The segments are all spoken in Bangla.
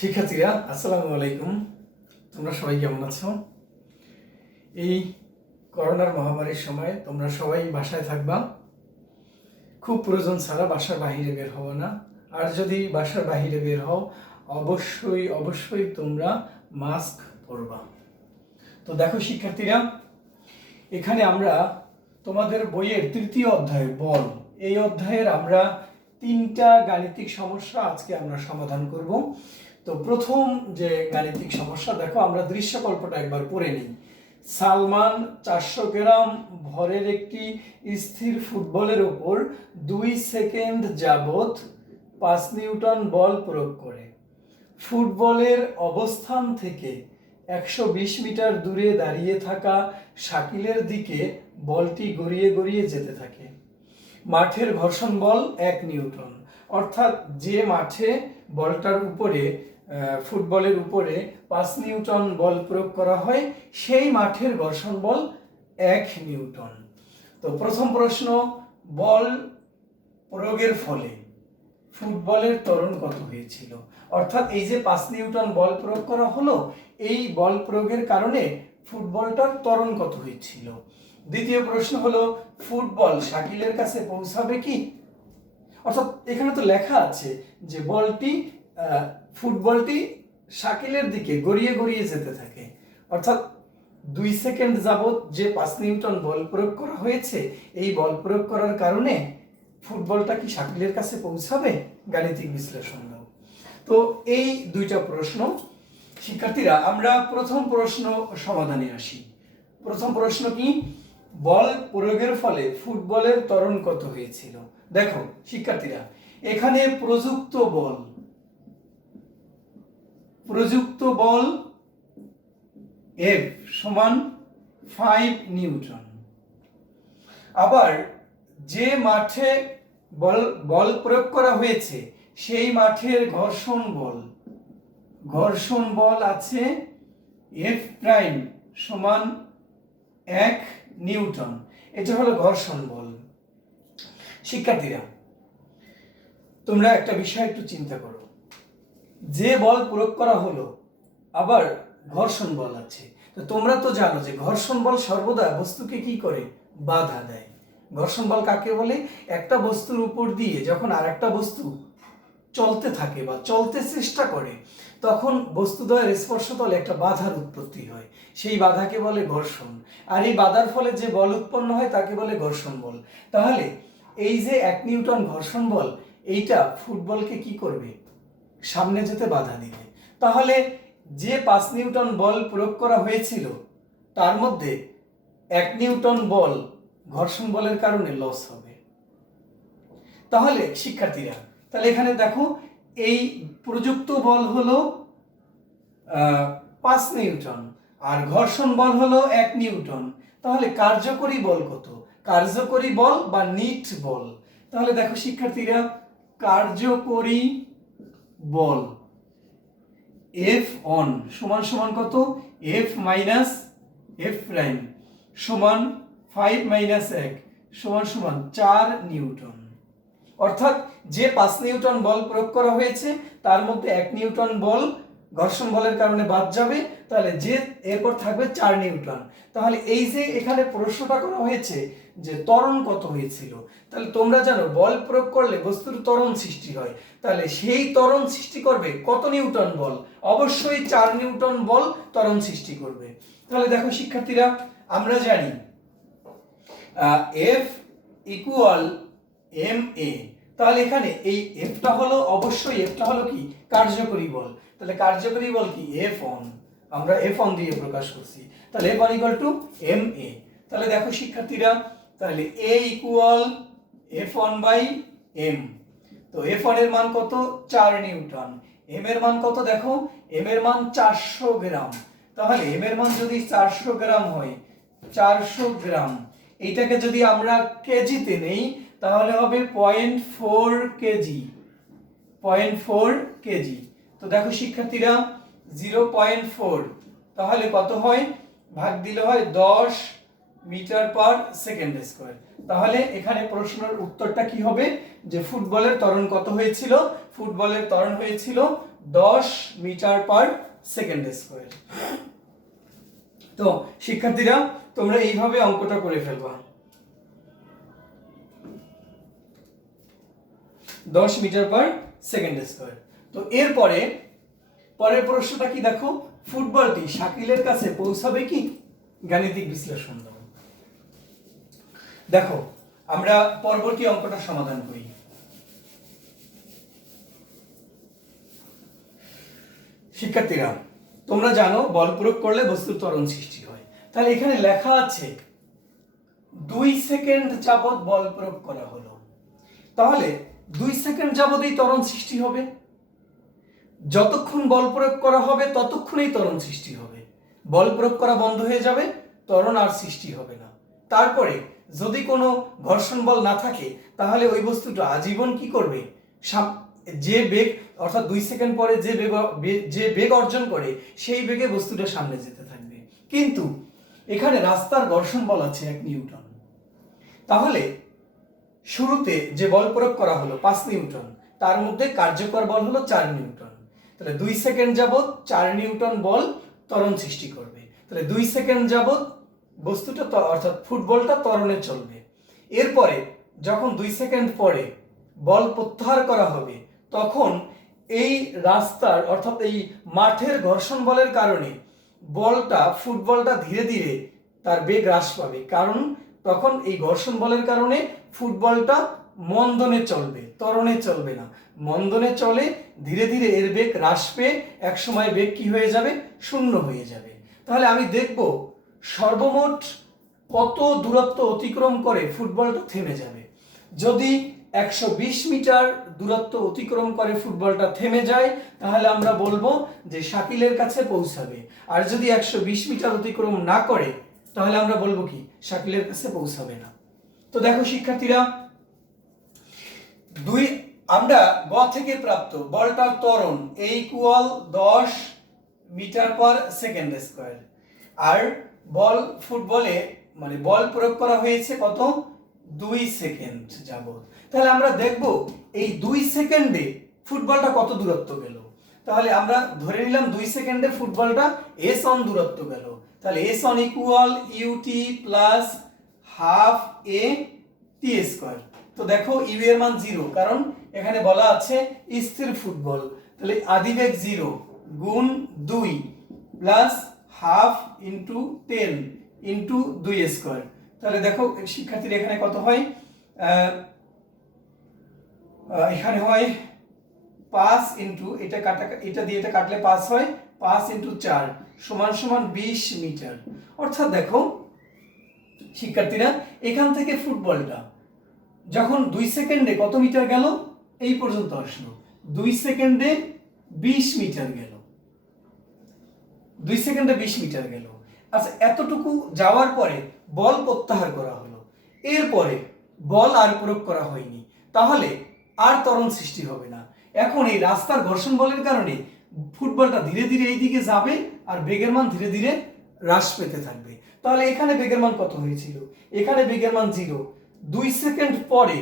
শিক্ষার্থীরা আসসালামু আলাইকুম। তোমরা সবাই কেমন আছো? এই করোনার মহামারীর সময় তোমরা সবাই বাসায় থাকবা। খুব প্রয়োজন ছাড়া বাসার বাহিরে বের হও না। আর যদি বাসার বাহিরে বের হও অবশ্যই অবশ্যই তোমরা মাস্ক পরবা। তো দেখো শিক্ষার্থীরা, এখানে আমরা তোমাদের বইয়ের তৃতীয় অধ্যায় বল, এই অধ্যায়ের আমরা 3টা গাণিতিক সমস্যা আজকে আমরা সমাধান করব। তো প্রথম যে গাণিতিক সমস্যা, দেখো আমরা দৃশ্যকল্পটা একবার পড়ে নিই। সালমান 400 গ্রাম ভরের একটি স্থির ফুটবলের উপর 2 সেকেন্ড যাবত 5 নিউটন বল প্রয়োগ করে ফুটবলের অবস্থান থেকে 120 মিটার দূরে দাঁড়িয়ে থাকা শাকিলের দিকে বলটি গড়িয়ে গড়িয়ে যেতে থাকে। মাঠের ঘর্ষণ বল 1 নিউটন। অর্থাৎ যে মাঠে বলটার উপরে ফুটবলের উপরে 5 নিউটন বল প্রয়োগ করা হয় সেই মাঠের ঘর্ষণ বল 1 নিউটন। তো প্রথম প্রশ্ন, বল প্রয়োগের ফলে ফুটবলের ত্বরণ কত হয়েছিল? অর্থাৎ এই যে 5 নিউটন বল প্রয়োগ করা হলো, এই বল প্রয়োগের কারণে ফুটবলটার ত্বরণ কত হয়েছিল। দ্বিতীয় প্রশ্ন হলো, ফুটবল শাকিলের কাছে পৌঁছাবে কি? অর্থাৎ এখানে তো লেখা আছে যে ফুটবলটি শাকিলের দিকে গড়িয়ে গড়িয়ে যেতে থাকে। অর্থাৎ 2 সেকেন্ড যাবত যে 5 নিউটন বল প্রয়োগ করা হয়েছে, এই বল প্রয়োগ করার কারণে ফুটবলটা কি শাকিলের কাছে পৌঁছাবে? গাণিতিক বিশ্লেষণ দাও। তো এই দুইটা প্রশ্ন। শিক্ষার্থীরা, আমরা প্রথম প্রশ্ন সমাধানে আসি। প্রথম প্রশ্ন কি? বল প্রয়োগের ফলে ফুটবলের ত্বরণ কত হয়েছিল? দেখো শিক্ষার্থীরা, এখানে প্রযুক্ত বল F সমান 5 নিউটন। আবার যে মাঠে বল প্রয়োগ করা হয়েছে সেই মাঠের ঘর্ষণ বল আছে F প্রাইম সমান 1 নিউটন। এটা হলো ঘর্ষণ বল। শিক্ষার্থীরা, তোমরা একটা বিষয় একটু চিন্তা করো, যে বল প্রয়োগ করা হলো আবার ঘর্ষণ বল আছে। তো তোমরা তো জানো যে ঘর্ষণ বল সর্বদা বস্তুকে কি করে? বাধা দেয়। ঘর্ষণ বল কাকে বলে? একটা বস্তুর উপর দিয়ে যখন আরেকটা বস্তু চলতে থাকে বা চলতে চেষ্টা করে, তখন বস্তুদ্বয়ের স্পর্শতলে একটা বাধার উৎপত্তি হয়, সেই বাধাকে বলে ঘর্ষণ। আর এই বাধার ফলে যে বল উৎপন্ন হয় তাকে বলে ঘর্ষণ বল। তাহলে এই যে 1 নিউটন ঘর্ষণ বল, এইটা ফুটবলকে কি করবে? সামনে যেতে বাধা দিবে। তাহলে যে 5 নিউটন বল প্রয়োগ করা হয়েছিল তার মধ্যে 1 নিউটন বল ঘর্ষণ বলের কারণে লস হবে। তাহলে শিক্ষার্থীরা, তাহলে এখানে দেখো এই প্রযুক্ত বল হলো 5 নিউটন আর ঘর্ষণ বল হলো 1 নিউটন। তাহলে কার্যকরী বল কত? কার্যকরী বল বা নিট বল। তাহলে দেখো শিক্ষার্থীরা, কার্যকরী বল F অন সমান সমান কত? F মাইনাস F প্রাইম সমান 5 মাইনাস 1 সমান সমান 4 নিউটন। অর্থাৎ যে 5 নিউটন বল প্রয়োগ করা হয়েছে তার মধ্যে 1 নিউটন বল ঘর্ষণ বলের কারণে বাদ যাবে, তাহলে যে এরপর থাকবে 4 নিউটন। তাহলে এই যে এখানে প্রশ্নটা করা হয়েছে যে ত্বরণ কত হয়েছিল, তাহলে তোমরা জানো বল প্রয়োগ করলে বস্তুর ত্বরণ সৃষ্টি হয়। তাহলে সেই ত্বরণ সৃষ্টি করবে কত নিউটন বল? অবশ্যই 4 নিউটন বল ত্বরণ সৃষ্টি করবে। তাহলে দেখো শিক্ষার্থীরা, আমরা জানি F ইকুয়াল MA। তাহলে এখানে এই এফটা হলো অবশ্যই এফটা হলো কি? কার্যকরী বল। তাহলে কার্যকরী বল কি? F on. আমরা F অন দিয়ে প্রকাশ করছি। তাহলে F on equal to MA। তাহলে দেখো শিক্ষার্থীরা, তাহলে A equal F on by M। তো F অন এর মান কত? 4 নিউটন। M এর মান কত? দেখো M এর মান 400 গ্রাম। তাহলে M এর মান যদি 400 গ্রাম হয়, 400 গ্রাম এইটাকে যদি আমরা কেজিতে নেই তাহলে হবে 0.4 কেজি। 0.4 কেজি। তো দেখো শিক্ষার্থীরা, 0.4 তাহলে কত হয়? ভাগ দিলে হয় 10 মিটার পার সেকেন্ড স্কোয়ার। তাহলে এখানে প্রশ্নের উত্তরটা কি হবে, যে ফুটবলের ত্বরণ কত হয়েছিল? ফুটবলের ত্বরণ হয়েছিল 10 মিটার পার সেকেন্ড স্কোয়ার। তো শিক্ষার্থীরা তোমরা এইভাবে অঙ্কটা করে ফেলবা। 10 মিটার পার সেকেন্ড স্কোয়ার। তো এরপরে পরের প্রশ্নটা কি দেখো, ফুটবলটি শাকিলের কাছে পৌঁছাবে কি? গাণিতিক বিশ্লেষণ দাও। দেখো আমরা পরবর্তী অঙ্কটা সমাধান করি। শিক্ষার্থীরা তোমরা জানো বল প্রয়োগ করলে বস্তুর ত্বরণ সৃষ্টি হয়। তাহলে এখানে লেখা আছে 2 সেকেন্ড যাবত বল প্রয়োগ করা হলো, তাহলে 2 সেকেন্ড যাবত এই ত্বরণ সৃষ্টি হবে। যতক্ষণ বল প্রয়োগ করা হবে ততক্ষণই ত্বরণ সৃষ্টি হবে। বল প্রয়োগ করা বন্ধ হয়ে যাবে, ত্বরণ আর সৃষ্টি হবে না। তারপরে যদি কোনো ঘর্ষণ বল না থাকে তাহলে ওই বস্তুটা আজীবন কি করবে, যে বেগ অর্থাৎ 2 সেকেন্ড পরে যে বেগ অর্জন করে সেই বেগে বস্তুটা সামনে যেতে থাকবে। কিন্তু এখানে রাস্তার ঘর্ষণ বল আছে 1 নিউটন, তাহলে শুরুতে যে বল প্রয়োগ করা হলো 5 নিউটন, তার মধ্যে কার্যকর বল হলো 4 নিউটন। তাহলে 2 সেকেন্ড যাবত 4 নিউটন বল ত্বরণ সৃষ্টি করবে। তাহলে 2 সেকেন্ড যাবত বস্তুটা অর্থাৎ ফুটবলটা ত্বরণে চলবে। এরপরে যখন 2 সেকেন্ড পরে বল প্রত্যাহার করা হবে তখন এই রাস্তার অর্থাৎ এই মাঠের ঘর্ষণ বলের কারণে ফুটবলটা ধীরে ধীরে তার বেগ হ্রাস পাবে, কারণ তখন এই ঘর্ষণ বলের কারণে ফুটবলটা মন্দনে চলবে, ত্বরণে চলবে না। মন্দনে চলে, ধীরে ধীরে এর বেগ হ্রাস পেয়ে একসময় বেগ কি হয়ে যাবে, শূন্য হয়ে যাবে। তাহলে আমি দেখব সর্বমোট কত দূরত্ব অতিক্রম করে ফুটবলটা থেমে যাবে। যদি 120 মিটার দূরত্ব অতিক্রম করে ফুটবলটা থেমে যায় তাহলে আমরা বলবো যে শাকিলের কাছে পৌঁছাবে। আর যদি 120 মিটার অতিক্রম না করে তাহলে আমরা বলবো কি, শাকিলের কাছে পৌঁছাবে না। তো দেখো শিক্ষার্থীরা, আমরা গ থেকে প্রাপ্ত বলটার ত্বরণ equal 10 metre per second square, আর ফুটবলে মানে বল প্রয়োগ করা হয়েছে কত, 2 সেকেন্ড যাবত। তাহলে আমরা দেখব এই 2 সেকেন্ডে ফুটবলটা কত দূরত্ব গেল। তাহলে আমরা ধরে নিলাম 2 সেকেন্ডে ফুটবলটা s1 দূরত্ব গেল। তাহলে s1 equal ut plus half a t square. তো দেখো u এর মান 0, কারণ এখানে বলা আছে স্থির ফুটবল। তাহলে আদিবেগ 0 গুণ 2 plus half into 10 into 2 square. তাহলে দেখো শিক্ষার্থীর এখানে কত হয়, এখানে হয় 5 ইন্টু এটা দিয়ে এটা কাটলে 5 হয়, 5 ইন্টু 4 সমান সমান 20 মিটার। অর্থাৎ দেখো শিক্ষার্থীরা এখান থেকে ফুটবলটা যখন 2 সেকেন্ডে কত মিটার গেল, এই পর্যন্ত আসলো, 2 সেকেন্ডে 20 মিটার গেল, 2 সেকেন্ডে 20 মিটার গেল। আচ্ছা, এতটুকু যাওয়ার পরে বল প্রত্যাহার করা হলো, এরপরে বল আর প্রয়োগ করা হয়নি, তাহলে আর ত্বরণ সৃষ্টি হবে না। এখন এই রাস্তার ঘর্ষণ বলের কারণে ফুটবলটা ধীরে ধীরে এই দিকে যাবে আর বেগের মান ধীরে ধীরে হ্রাস পেতে থাকবে। তাহলে এখানে বেগের মান কত হয়েছিল, এখানে বেগের মান 0। 2 সেকেন্ড পরে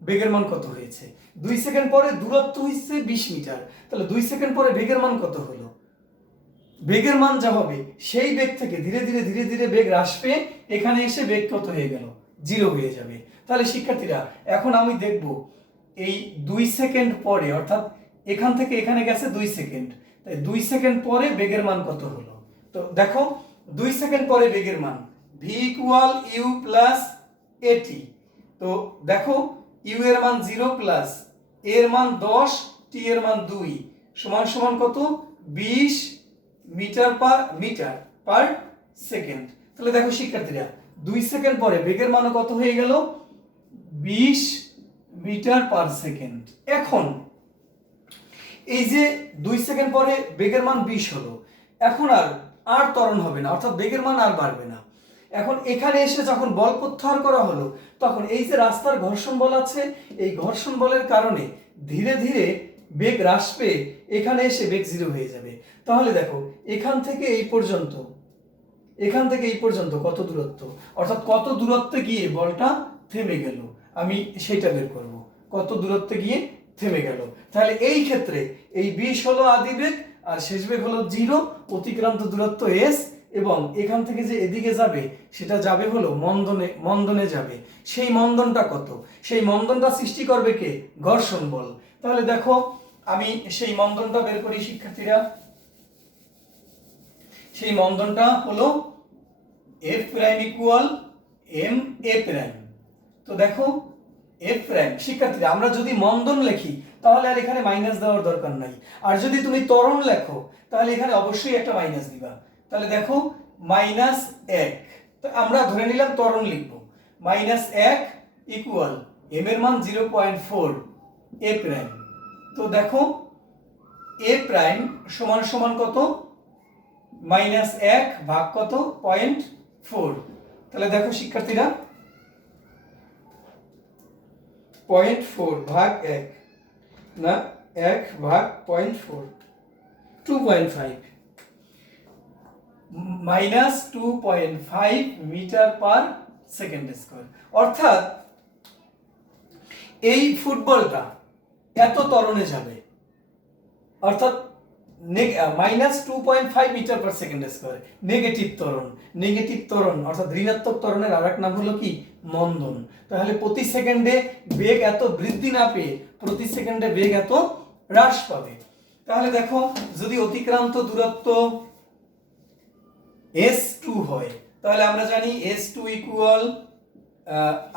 বেগের মান কত হয়েছে, 2 সেকেন্ড পরে দূরত্ব হচ্ছে 20 মিটার। তাহলে 2 সেকেন্ড পরে বেগের মান কত হলো, বেগের মান যা হবে সেই বেগ থেকে ধীরে ধীরে ধীরে ধীরে বেগ হ্রাস পেয়ে এখানে এসে বেগ কত হয়ে গেল, 0 হয়ে যাবে। তাহলে শিক্ষার্থীরা এখন আমি দেখব এই 2 সেকেন্ড পরে, অর্থাৎ এখান থেকে এখানে গেছে 2 সেকেন্ড, তাই 2 সেকেন্ড পরে বেগের মান কত হলো। তো দেখো 2 সেকেন্ড পরে বেগের মান v equal u plus at। তো দেখো u এর মান 0 প্লাস a এর মান 10, t এর মান 2 সমান সমান কত, 20 মিটার পার সেকেন্ড। তাহলে দেখো শিক্ষার্থীরা 2 সেকেন্ড পরে বেগের মান কত হয়ে গেল, 20 মিটার পার সেকেন্ড। এখন এই যে 2 সেকেন্ড পরে বেগের মান 20 হলো, এখন আর ত্বরণ হবে না, অর্থাৎ বেগের মান আর বাড়বে না। এখন এখানে এসে যখন বল প্রত্যাহার করা হলো তখন এই যে রাস্তার ঘর্ষণ বল আছে, এই ঘর্ষণ বলের কারণে ধীরে ধীরে বেগ হ্রাস পেয়ে এখানে এসে বেগ 0 হয়ে যাবে। তাহলে দেখো এখান থেকে এই পর্যন্ত এখান থেকে এই পর্যন্ত কত দূরত্ব, অর্থাৎ কত দূরত্বে গিয়ে বলটা থেমে গেল, আমি সেটা বের করব। কত দূরত্বে গিয়ে থেমে গেল। তাহলে এই ক্ষেত্রে এই 20 হলো আদিবেগ আর শেষ বেগ হলো 0, অতিক্রান্ত দূরত্ব s, এবং এখান থেকে যে এদিকে যাবে সেটা যাবে হলো মন্দনে যাবে। সেই মন্দনটা কত? সেই মন্দনটা সৃষ্টি করবে কে? ঘর্ষণ বল। তাহলে দেখো আমি সেই মন্দনটা বের করি শিক্ষার্থীরা। সেই মন্দনটা হলো F prime equal M A prime. তো দেখো F প্রাইম, শিক্ষার্থীরা আমরা যদি মন্দন লিখি তাহলে আর এখানে মাইনাস দেওয়ার দরকার নাই, আর যদি তুমি ত্বরণ লেখো তাহলে এখানে অবশ্যই একটা মাইনাস দিবা। তাহলে দেখো -1, তো আমরা ধরে নিলাম ত্বরণ লিখব, -1 ইকুয়াল m এর মান 0.4 a প্রাইম। তো দেখো a প্রাইম সমান সমান কত? -1 ভাগ কত? 0.4। তাহলে দেখো শিক্ষার্থীরা 0.4 ভাগ 1 না 1 ভাগ 0.4 2.5 -2.5 মিটার পার সেকেন্ড স্কয়ার। অর্থাৎ এই ফুটবলটা এত ত্বরণে যাবে, অর্থাৎ -2.5 metre per second square. Negative ত্বরণ অর্থাৎ ঋণাত্মক ত্বরণের আরেক নাম হলো কি? মন্দন। তাহলে প্রতি সেকেন্ডে বেগ এত বৃদ্ধি না পেয়ে প্রতি সেকেন্ডে বেগ এত হ্রাস পাবে। তাহলে দেখো যদি অতিক্রান্ত দূরত্ব s2 হয় তাহলে আমরা জানি s2 ইকুয়াল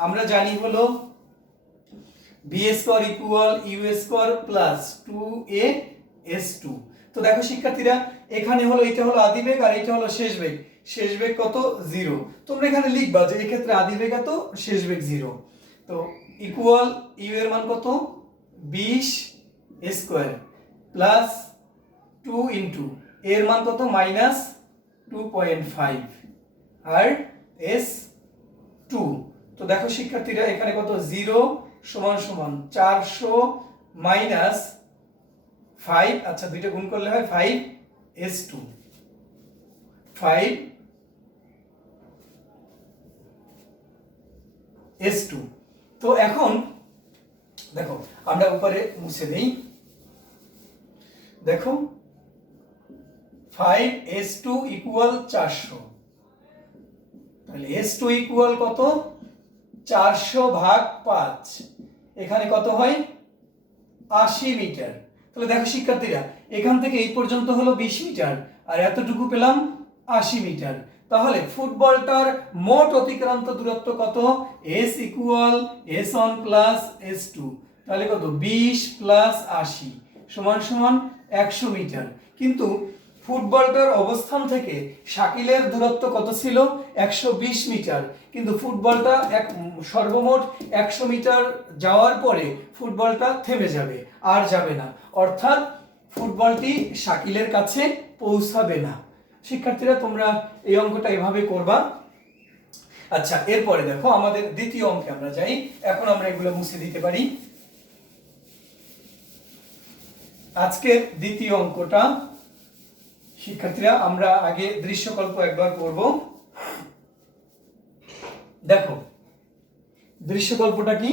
আমরা জানি হলো b square equal u square plus 2a s2। তো দেখো শিক্ষার্থীরা এখানে হলো এটা হলো আদিবেগ আর এটা হলো শেষ বেগ। শেষ বেগ কত? 0। তোমরা এখানে লিখবা যে এই ক্ষেত্রে আদিবেগ এত, শেষ বেগ 0। তো ইকুয়াল u এর মান কত? 20 স্কয়ার প্লাস 2 ইনটু এর মান কত? -2.5 আর s2। তো দেখো শিক্ষার্থীরা এখানে কত? 0 সমান সমান 400 মাইনাস 5, আচ্ছা দুইটা গুণ করলে হয় 5 s2 5 s2। তো এখন দেখো আমরা উপরে মুছে দেই, দেখো 5 s2 ইকুয়াল 400, তাহলে s2 ইকুয়াল কত? 400 ভাগ 5, এখানে কত হয়? 80 মিটার। তাহলে দেখো শিক্ষার্থীরা এখান থেকে এই পর্যন্ত হলো 20 মিটার আর এতটুকু পেলাম 80 মিটার। তাহলে ফুটবলটার মোট অতিক্রান্ত দূরত্ব কত? s equal s1 plus s2, তাহলে কত? 20 প্লাস 80 সমান সমান 100 মিটার। কিন্তু ফুটবলটার অবস্থান থেকে শাকিলের দূরত্ব কত ছিল? 120 মিটার। কিন্তু ফুটবলটা সর্বমোট 100 মিটার যাওয়ার পরে ফুটবলটা থেমে যাবে, আর যাবে না, অর্থাৎ ফুটবলটি শাকিলের কাছে পৌঁছাবে না। শিক্ষার্থীরা তোমরা এই অঙ্কটা এভাবে করবা। আচ্ছা এরপরে দেখো আমাদের দ্বিতীয় অঙ্কে আমরা যাই। এখন আমরা এগুলো মুছে দিতে পারি। আজকের দ্বিতীয় অঙ্কটা শিক্ষার্থীরা আমরা আগে দৃশ্যকল্প একবার করব। দেখো দৃশ্যকল্পটা কি?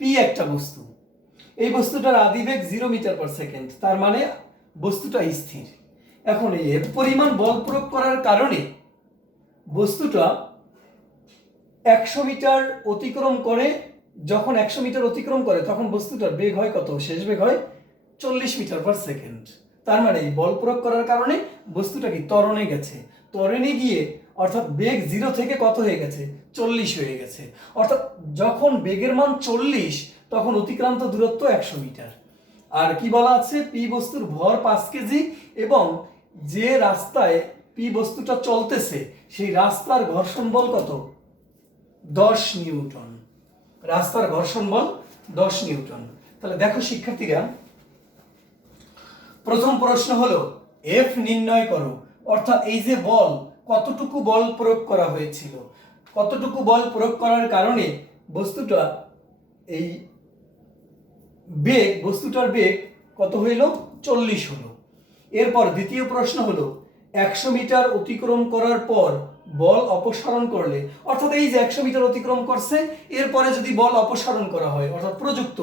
পি একটা বস্তু, এই বস্তুটার আদিবেগ 0 মিটার পার সেকেন্ড, তার মানে বস্তুটা স্থির। এখন এর পরিমাণ বল প্রয়োগ করার কারণে বস্তুটা 100 মিটার অতিক্রম করে, যখন 100 মিটার অতিক্রম করে তখন বস্তুটার বেগ হয় কত? শেষ বেগ হয় 40 মিটার পার সেকেন্ড। তার মানে বল প্রয়োগ করার কারণে বস্তুটা কি? ত্বরণে গেছে। ত্বরণে গিয়ে অর্থাৎ বেগ 0 থেকে কত হয়ে গেছে? 40 হয়ে গেছে। অর্থাৎ যখন বেগের মান 40 তখন অতিক্রান্ত দূরত্ব 100 মিটার। আর কি বলা আছে? পি বস্তুর ভর 5 কেজি এবং যে রাস্তায় পি বস্তুটা চলতেছে সেই রাস্তার ঘর্ষণ বল কত? 10 নিউটন। রাস্তার ঘর্ষণ বল 10 নিউটন। তাহলে দেখো শিক্ষার্থীরা প্রথম প্রশ্ন হলো এফ নির্ণয় করো, অর্থাৎ এই যে বল, কতটুকু বল প্রয়োগ করা হয়েছিল, কতটুকু বল প্রয়োগ করার কারণে বস্তুটা এই বেগ, বস্তুটার বেগ কত হইল? 40 হলো। এরপর দ্বিতীয় প্রশ্ন হলো 100 মিটার অতিক্রম করার পর বল অপসারণ করলে, অর্থাৎ এই যে 100 মিটার অতিক্রম করছে, এরপরে যদি বল অপসারণ করা হয় অর্থাৎ প্রযুক্ত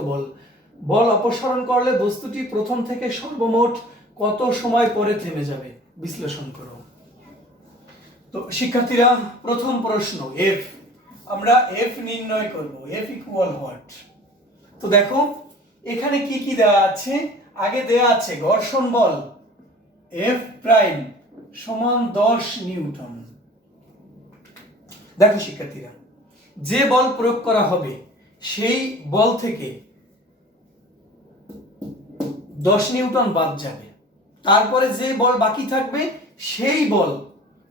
বল অপসারণ করলে বস্তুটি প্রথম থেকে সর্বমোট কত সময় পরে থেমে যাবে, বিশ্লেষণ করো। তো শিক্ষার্থীরা, প্রথম প্রশ্ন এফ, আমরা এফ নির্ণয় করব। F equal what? তো দেখো এখানে কি কি দেওয়া আছে। আগে দেওয়া আছে ঘর্ষণ বল এফ প্রাইম সমান 10 নিউটন। দেখো শিক্ষার্থীরা, যে বল প্রয়োগ করা হবে সেই বল থেকে 10 নিউটন বাদ যাবে, তারপরে যে বল বাকি থাকবে সেই বল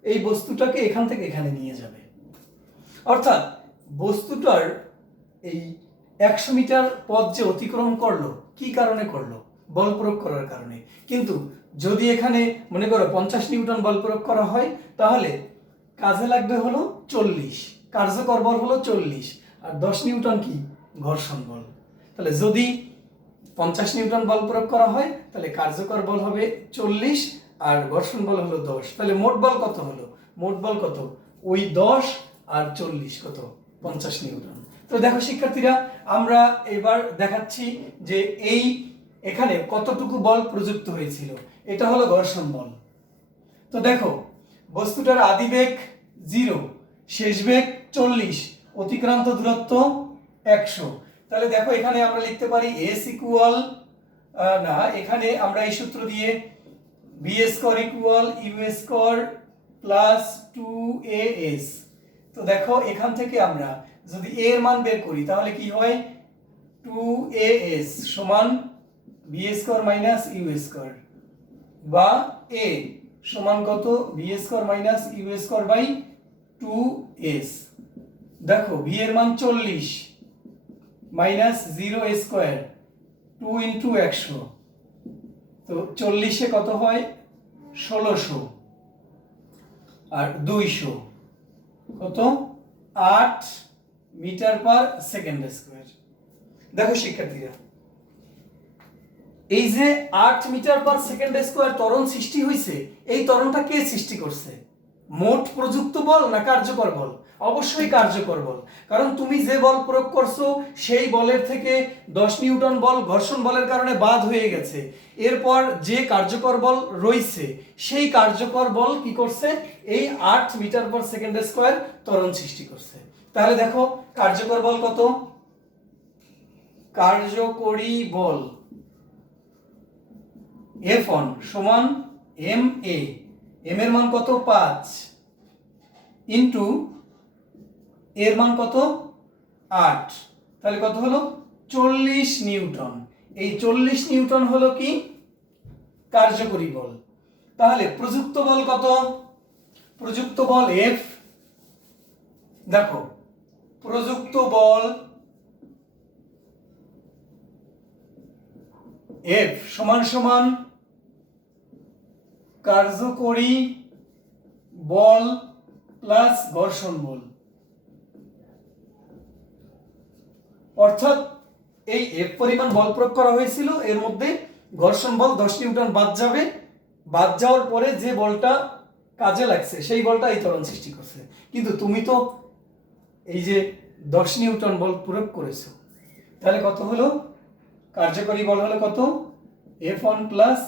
এই বস্তুটাকে এখান থেকে এখানে নিয়ে যাবে। অর্থাৎ বস্তুটার এই 100 মিটার পথ যে অতিক্রম করলো, কি কারণে করলো? বল প্রয়োগ করার কারণে। কিন্তু যদি এখানে মনে করো 50 নিউটন বল প্রয়োগ করা হয়, তাহলে কাজে লাগবে হলো 40, কার্যকর বল হলো 40, আর 10 নিউটন কি? ঘর্ষণ বল। তাহলে যদি 50 নিউটন বল প্রয়োগ করা হয় তাহলে কার্যকর বল হবে 40 আর ঘর্ষণ বল হলো 10। তাহলে মোট বল কত হলো? মোট বল কত? ওই 10 আর 40 কত? 50 নিউটন। তো দেখো শিক্ষার্থীরা, আমরা এবার দেখাচ্ছি যে এই এখানে কতটুকু বল প্রযুক্ত হয়েছিল। এটা হলো ঘর্ষণ বল। তো দেখো বস্তুটার আদি বেগ 0, শেষ বেগ 40, অতিক্রান্ত দূরত্ব 100। তাহলে দেখো এখানে আমরা লিখতে পারি s ইকুয়াল, না এখানে আমরা এই সূত্র দিয়ে v square equal u square plus 2as। তো দেখো এখান থেকে আমরা যদি a এর মান বের করি তাহলে কি হয়? 2as সমান v square minus u square, বা a সমান কত? v square minus u square by 2s। দেখো v এর মান 40 মাইনাস 0 স্কয়ার 2 ইন্টু 100, তো 40 এ কত হয়? 1600 আর 200 কত? 8 মিটার পার সেকেন্ড স্কয়ার। দেখো শিক্ষার্থীরা, এই যে 8 মিটার পার সেকেন্ড স্কয়ার ত্বরণ সৃষ্টি হয়েছে, এই ত্বরণটা কে সৃষ্টি করছে? মোট প্রযুক্ত বল না কার্যকর বল? অবশ্যই কার্যকর বল, কারণ তুমি যে বল প্রয়োগ করছো সেই বলের থেকে 10 নিউটন বল ঘর্ষণ বলের কারণে বাদ হয়ে গেছে। এরপর যে কার্যকর বল রয়েছে সেই কার্যকর বল কি করছে? এই 8 মিটার পার সেকেন্ড স্কয়ার ত্বরণ সৃষ্টি করছে। তাহলে দেখো কার্যকর বল কত? কার্যকরী বল F1 সমান ma, m এর মান কত? 5 ইন্টু এর মান কত? 8, তাহলে কত হলো? 40 নিউটন। এই 40 নিউটন হলো কি? কার্যকরী বল। তাহলে প্রযুক্ত বল কত? প্রযুক্ত বল F, দেখো প্রযুক্ত বল F সমান সমান কার্যকরী বল প্লাস ঘর্ষণ বল। অর্থাৎ এই F পরিমাণ বল প্রয়োগ করা হয়েছিল, এর মধ্যে ঘর্ষণ বল 10 নিউটন বাদ যাবে, বাদ যাওয়ার পরে যে বলটা কাজে লাগছে সেই বলটা এই ত্বরণ সৃষ্টি করছে। কিন্তু তুমি তো এই যে 10 নিউটন বল প্রয়োগ করেছো, তাহলে কত হলো? কার্যকরী বল হলো কত? F1 plus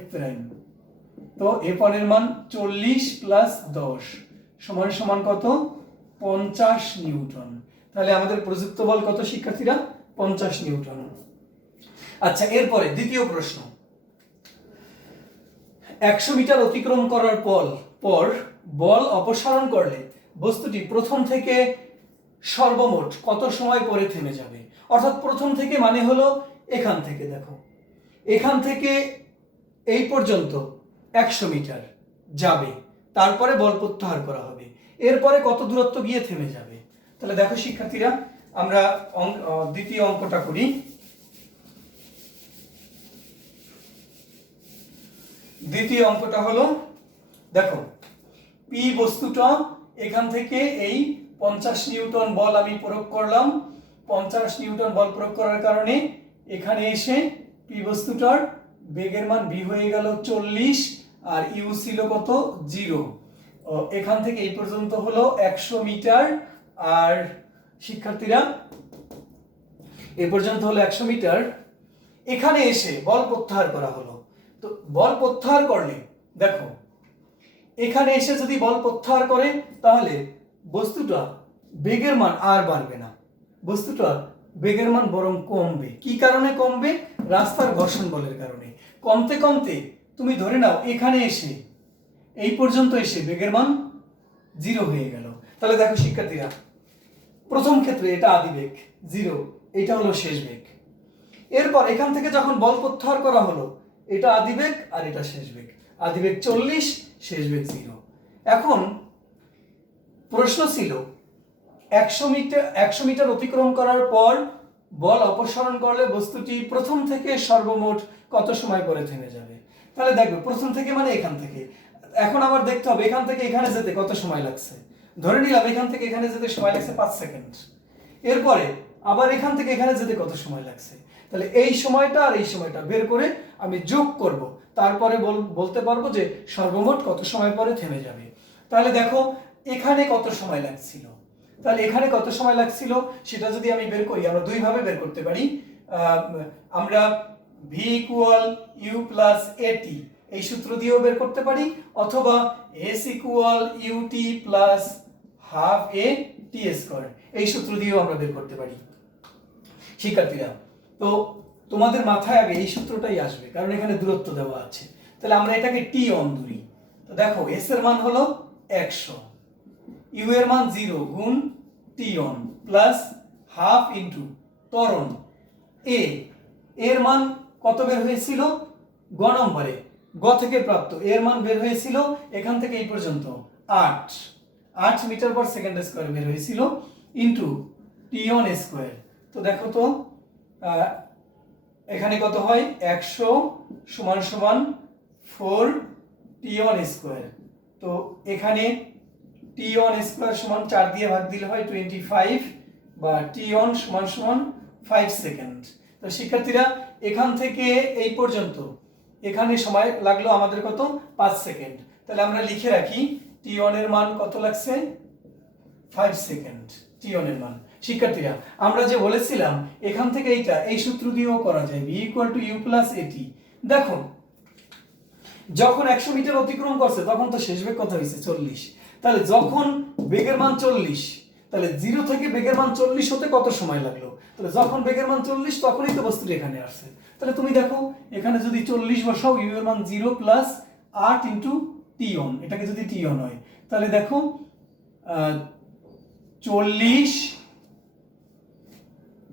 F prime. তো F1 এর মান 40 প্লাস 10 সমান সমান কত? 50 নিউটন। তাহলে আমাদের প্রযুক্ত বল কত শিক্ষার্থীরা? 50 নিউটন। আচ্ছা, এরপরে দ্বিতীয় প্রশ্ন, 100 মিটার অতিক্রম করার পর বল অপসারণ করলে বস্তুটি প্রথম থেকে সর্বমোট কত সময় পরে থেমে যাবে? অর্থাৎ প্রথম থেকে মানে হলো এখান থেকে, দেখো এখান থেকে এই পর্যন্ত 100 মিটার যাবে, তারপরে বল প্রত্যাহার করা হবে, এরপরে কত দূরত্ব গিয়ে থেমে যাবে? তাহলে দেখো শিক্ষার্থীরা, আমরা দ্বিতীয় অঙ্কটা করি। দ্বিতীয় অঙ্কটা হলো, দেখো পি বস্তুটা এখান থেকে এই 50 নিউটন বল আমি প্রয়োগ করলাম, 50 নিউটন বল প্রয়োগ করার কারণে এখানে এসে পি বস্তুটার বেগের মান ভি হয়ে গেল 40 আর ইউ ছিল কত 0। এখান থেকে এই পর্যন্ত হলো 100 মিটার। আর শিক্ষার্থীরা এই পর্যন্ত হলো 100 মিটার। এখানে এসে বল প্রত্যাহার করা হলো। তো বল প্রত্যাহার করলে দেখো এখানে এসে যদি বল প্রত্যাহার করে তাহলে বস্তুটা বেগের মান আর বাড়বে না, বস্তুটা বেগের মান বরং কমবে। কি কারণে কমবে? রাস্তার ঘর্ষণ বলের কারণে। কমতে কমতে তুমি ধরে নাও এখানে এসে এই পর্যন্ত এসে বেগের মান 0 হয়ে গেল। তাহলে দেখো শিক্ষার্থীরা প্রথম ক্ষেত্রে এটা আদিবেগ 0, এটা হলো শেষ বেগ। এরপর এখান থেকে যখন বল প্রত্যাহার করা হলো এটা আদিবেগ আর এটা শেষ বেগ। আদিবেগ 40, শেষ বেগ 0। এখন প্রশ্ন ছিল 100 মিটার অতিক্রম করার পর বল অপসারণ করলে বস্তুটি প্রথম থেকে সর্বমোট কত সময় পরে থেমে যাবে। তাহলে দেখবে প্রথম থেকে মানে এখান থেকে। এখন আবার দেখতে হবে এখান থেকে এখানে যেতে কত সময় লাগছে। ধরে নিলাম এখান থেকে এখানে যেতে সময় লাগছে 5 সেকেন্ড। এরপরে আবার এখান থেকে এখানে যেতে কত সময় লাগছে। তাহলে এই সময়টা আর এই সময়টা বের করে আমি যোগ করব, তারপরে বলতে পারবো যে সর্বমোট কত সময় পরে থেমে যাবে। তাহলে দেখো এখানে কত সময় লাগছিল, তাহলে এখানে কত সময় লাগছিল সেটা যদি আমি বের করি, আমরা দুই ভাবে বের করতে পারি। আমরা v = u + at এই সূত্র দিয়েও বের করতে পারি, অথবা s = ut + ½ a t² এই সূত্র দিয়েও আমরা বের করতে পারি। শিক্ষার্থীরা তো তোমাদের মাথায় আগে এই সূত্রটাই আসবে, কারণ এখানে দূরত্ব দেওয়া আছে। তাহলে আমরা এটাকে t অন ধরি। তো দেখো s এর মান হলো 100, u এর মান 0 গুণ t on plus half into ত্বরণ a এর মান কত বের হয়েছিল গ নম্বরে, গ থেকে প্রাপ্ত এর মান বের হয়েছিল এখান থেকে এই পর্যন্ত 8 মিটার পার সেকেন্ড স্কয়ার বের হয়েছিল ইনটু t অন স্কয়ার। তো দেখো তো এখানে কত হয় 100 সমান সমান 4 t অন স্কয়ার। তো এখানে t অন স্কয়ার সমান 4 দিয়ে ভাগ দিলে হয় 25 বা t অন সমান সমান 5 সেকেন্ড। তো শিক্ষার্থীরা এখান থেকে এই পর্যন্ত এখানে সময় লাগলো আমাদের কত 5 সেকেন্ড। তাহলে আমরা লিখে রাখি t অন এর মান কত লাগছে 5 সেকেন্ড t অন এর মান। শিক্ষার্থীরা আমরা যে বলেছিলাম এখান থেকে এইটা এই সূত্র দিয়েও করা যায় v = u + at। দেখো যখন 100 মিটার অতিক্রম করছে তখন তো শেষ বেগ কত হয়েছে 40। তাহলে যখন বেগের মান 40, তাহলে 0 থেকে বেগের মান 40 হতে কত সময় লাগলো। তাহলে যখন বেগের মান 40 তখনই তো বস্তুটি এখানে আসছে। তাহলে তুমি দেখো এখানে যদি 40 বসাও u এর মান 0 + 8 ইনটু t অন, এটাকে যদি t অন হয় তাহলে দেখো 40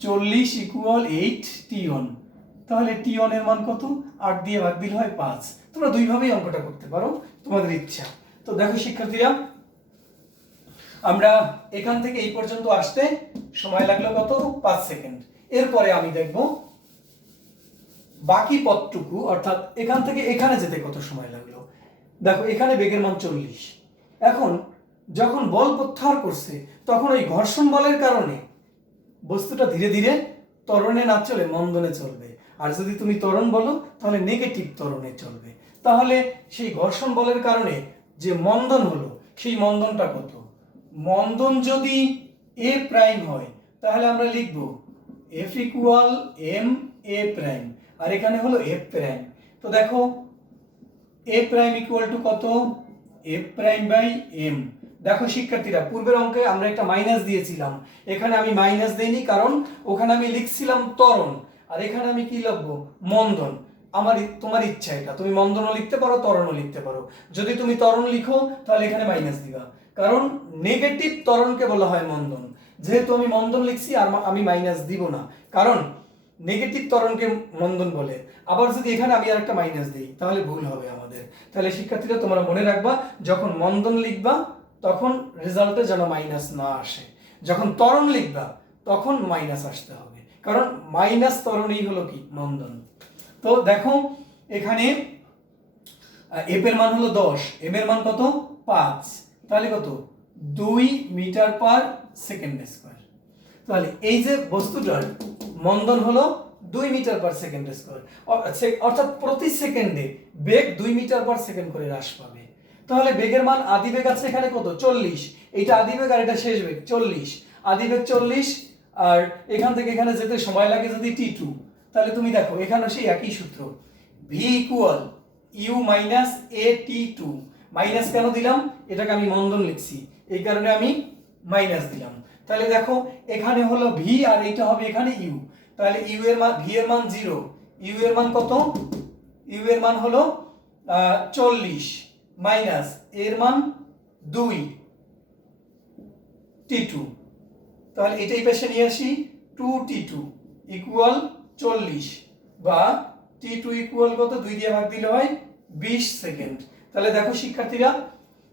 = 8 t অন। তাহলে t অন এর মান কত 8 দিয়ে ভাগ দিলে হয় 5। তোমরা দুই ভাবেই অঙ্কটা করতে পারো, তোমাদের ইচ্ছা। তো দেখো শিক্ষার্থীরা আমরা এখান থেকে এই পর্যন্ত আসতে সময় লাগলো কত 5 সেকেন্ড। এরপরে আমি দেখব বাকি পথটুকু, অর্থাৎ এখান থেকে এখানে যেতে কত সময় লাগলো। দেখো এখানে বেগের মান 40। এখন যখন বল প্রত্যাহার করছে তখন ওই ঘর্ষণ বলের কারণে বস্তুটা ধীরে ধীরে ত্বরণে না চলে মন্দনে চলবে। আর যদি তুমি ত্বরণ বলো তাহলে নেগেটিভ ত্বরণে চলবে। তাহলে সেই ঘর্ষণ বলের কারণে যে মন্দন হলো সেই মন্দনটা কত। মন্দন যদি a প্রাইম হয় তাহলে আমরা লিখব f = m a প্রাইম, আর এখানে হলো f প্রাইম। তো দেখো a প্রাইম = কত f প্রাইম বাই m। দেখো শিক্ষার্থীরা পূর্বের অঙ্কে আমরা একটা মাইনাস দিয়েছিলাম, এখানে আমি মাইনাস দেইনি কারণ ওখানে আমি লিখছিলাম ত্বরণ, আর এখানে আমি কি লিখবো মন্দন। তোমার ইচ্ছা, এটা তুমি মন্দনও লিখতে পারো ত্বরণও লিখতে পারো। যদি তুমি ত্বরণ লিখো তাহলে এখানে মাইনাস দিবা, কারণ নেগেটিভ ত্বরণকে বলা হয় মন্দন। যেহেতু আমি মন্দন লিখছি আর আমি মাইনাস দিব না, কারণ নেগেটিভ ত্বরণকে মন্দন বলে। আবার যদি এখানে আমি আরেকটা মাইনাস দিই তাহলে ভুল হবে আমাদের। তাহলে শিক্ষার্থীরা তোমরা মনে রাখবা যখন মন্দন লিখবা তখন রেজাল্টে যেন মাইনাস না আসে, যখন ত্বরণ লিখবা তখন মাইনাস আসতে হবে, কারণ মাইনাস ত্বরণই হলো কি মন্দন। তো দেখো এখানে f এর মান হলো 10, m এর মান কত 5, তাহলে কত 2 মিটার পার সেকেন্ড স্কয়ার। তাহলে এই যে বস্তুটার মন্দন হলো 2 মিটার/সেকেন্ড স্কয়ার, অর্থাৎ প্রতি সেকেন্ডে বেগ 2 মিটার/সেকেন্ড করে হ্রাস পাবে। তাহলে বেগের মান, আদি বেগ আছে এখানে কত, 40, এইটা আদি বেগ আর এটা শেষ বেগ 40, আদি বেগ 40, আর এখান থেকে এখানে যেতে সময় লাগে যদি t2, তাহলে তুমি দেখো এখানে সেই একই সূত্র, v equal u minus a t2, minus কেন দিলাম, এটাকে আমি মন্দন লিখছি এই কারণে আমি মাইনাস দিলাম। তাহলে দেখো এখানে হলো v আর এইটা হবে এখানে u, তাহলে u এর মান, v এর মান 0, u এর মান কত, u এর মান হলো 40 মাইনাস এর মান 2 t2, তাহলে এটাই পাশে নিয়ে আসি, 2t2 ইকুয়াল 40 বা t2 ইকুয়াল কত, 2 দিয়ে ভাগ দিলে হয় 20 সেকেন্ড। তাহলে দেখো শিক্ষার্থীরা,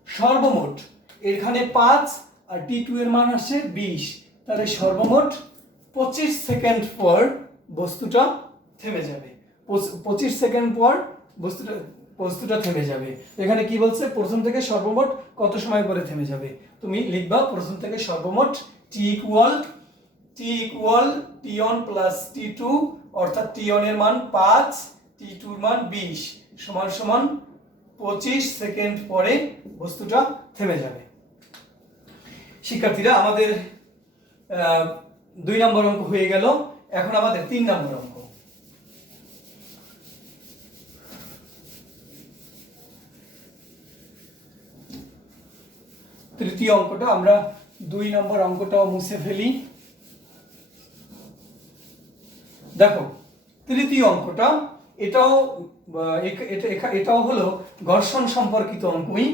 সর্বমোট এখানে 5 আর t2 এর মান আসছে 20, তাহলে সর্বমোট 25 সেকেন্ড পর বস্তুটা থেমে যাবে, 25 সেকেন্ড পর বস্তুটা থেমে যাবে। এখানে কি বলছে, প্রথম থেকে সর্বমোট কত সময় পরে থেমে যাবে, তুমি লিখবা প্রথম থেকে সর্বমোট t equal t1 plus t2, অর্থাৎ t1 এর মান 5, t2 এর মান 20 সমান সমান 25 সেকেন্ড পরে বস্তুটা থেমে যাবে। শিক্ষার্থীরা, আমাদের 2 নম্বর অঙ্ক হয়ে গেল, এখন আমাদের 3 নম্বর অঙ্ক। তৃতীয় অঙ্কটা আমরা 2 নম্বর অঙ্কটাও মুছে ফেলি। দেখো তৃতীয় অঙ্কটা, এটাও হলো ঘর্ষণ সম্পর্কিত অঙ্কই।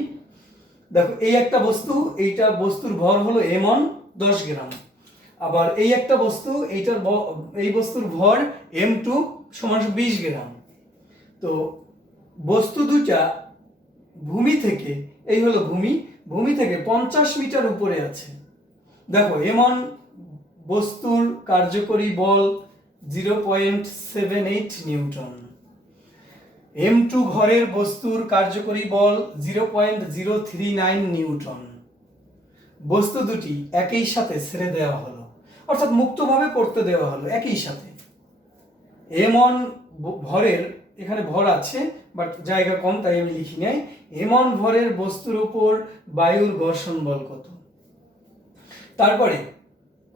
দেখো এই একটা বস্তু, এইটা বস্তুর ভর হলো m1 10 গ্রাম, আবার এই একটা বস্তু, এই বস্তুর ভর m2 সমান 20 গ্রাম। তো বস্তু দুটা ভূমি থেকে, এই হলো ভূমি থেকে 50 মিটার উপরে আছে। দেখো m1 বস্তুর কার্যকরী বল 0.78 নিউটন, m2 ভরের বস্তুর কার্যকরী বল 0.039 নিউটন। বস্তু দুটি একই সাথে ছেড়ে দেওয়া হলো, অর্থাৎ মুক্তভাবে পড়তে দেওয়া হলো একই সাথে। m1 ভরের, এখানে ভর আছে বাট জায়গা কম তাই আমি লিখি নাই, m1 ভরের বস্তুর উপর বায়ুর ঘর্ষণ বল কত। তারপরে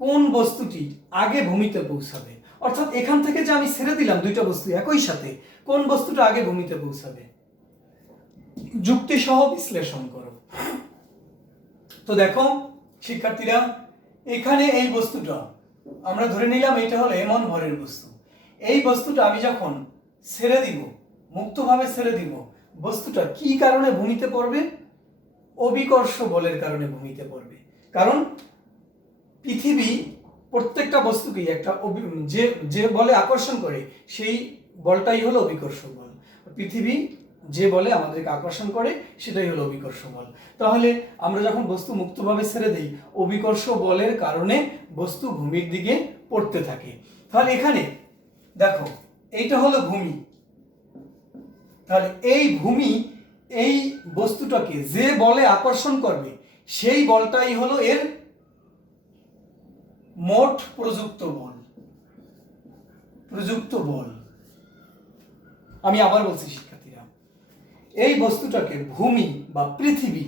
কোন বস্তুটি আগে ভূমিতে পৌঁছাবে, অর্থাৎ এখান থেকে যে আমি ছেড়ে দিলাম দুইটা বস্তু একই সাথে, কোন বস্তুটা আগে ভূমিতে পৌঁছাবে, যুক্তি সহ বিশ্লেষণ করো। তো দেখো শিক্ষার্থীরা, এখানে এই বস্তুটা আমরা ধরে নিলাম এটা হলো m1 ভরের বস্তু। এই বস্তুটা আমি যখন ছেড়ে দিব, মুক্তভাবে ছেড়ে দিব, বস্তুটা কি কারণে ভূমিতে পড়বে, অভিকর্ষ বলের কারণে ভূমিতে পড়বে। কারণ পৃথিবী প্রত্যেকটা বস্তুকেই একটা যে বলে আকর্ষণ করে, সেই বলটাই হলো অভিকর্ষ বল। পৃথিবী যে বলে আমাদেরকে আকর্ষণ করে সেটাই হলো অভিকর্ষ বল। তাহলে আমরা যখন বস্তু মুক্তভাবে ছেড়ে দিই, অভিকর্ষ বলের কারণে বস্তু ভূমির দিকে পড়তে থাকে। তাহলে এখানে দেখো এইটা হলো ভূমি, তাহলে এই বস্তুটাকে যে বলে আকর্ষণ করবে সেই বলটাই হলো এর মোট প্রযুক্ত বল। আমি আবার বলছি শিক্ষার্থীরা, এই বস্তুটাকে ভূমি বা পৃথিবী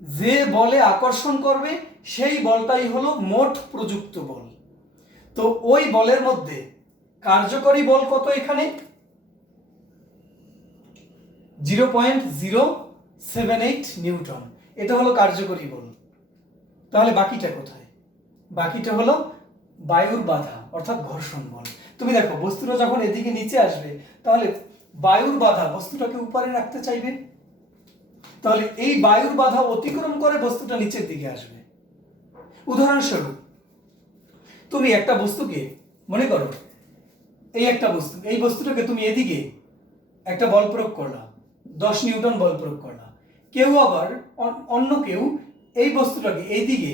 যে বলে আকর্ষণ করবে সেই বলটাই হলো মোট প্রযুক্ত বল। তো ওই বলের মধ্যে কার্যকরী বল কত, এখানে 0.078 নিউটন, এটা হলো কার্যকরী বল। তাহলে বাকিটা কোথায়, বাকিটা হলো বায়ুর বাধা অর্থাৎ ঘর্ষণ বল। তুমি দেখো বস্তুটা যখন এদিকে নিচে আসবে, তাহলে বায়ুর বাধা বস্তুটাকে উপরে রাখতে চাইবে, তাহলে এই বায়ুর বাধা অতিক্রম করে বস্তুটা নিচের দিকে আসবে। উদাহরণস্বরূপ তুমি একটা বস্তুকে মনে করো, এই একটা বস্তু, এই বস্তুটাকে তুমি এদিকে একটা বল প্রয়োগ করলা, 10 নিউটন বল প্রয়োগ করলা। কেউ আবার অন্য কেউ এই বস্তুটাকে এইদিকে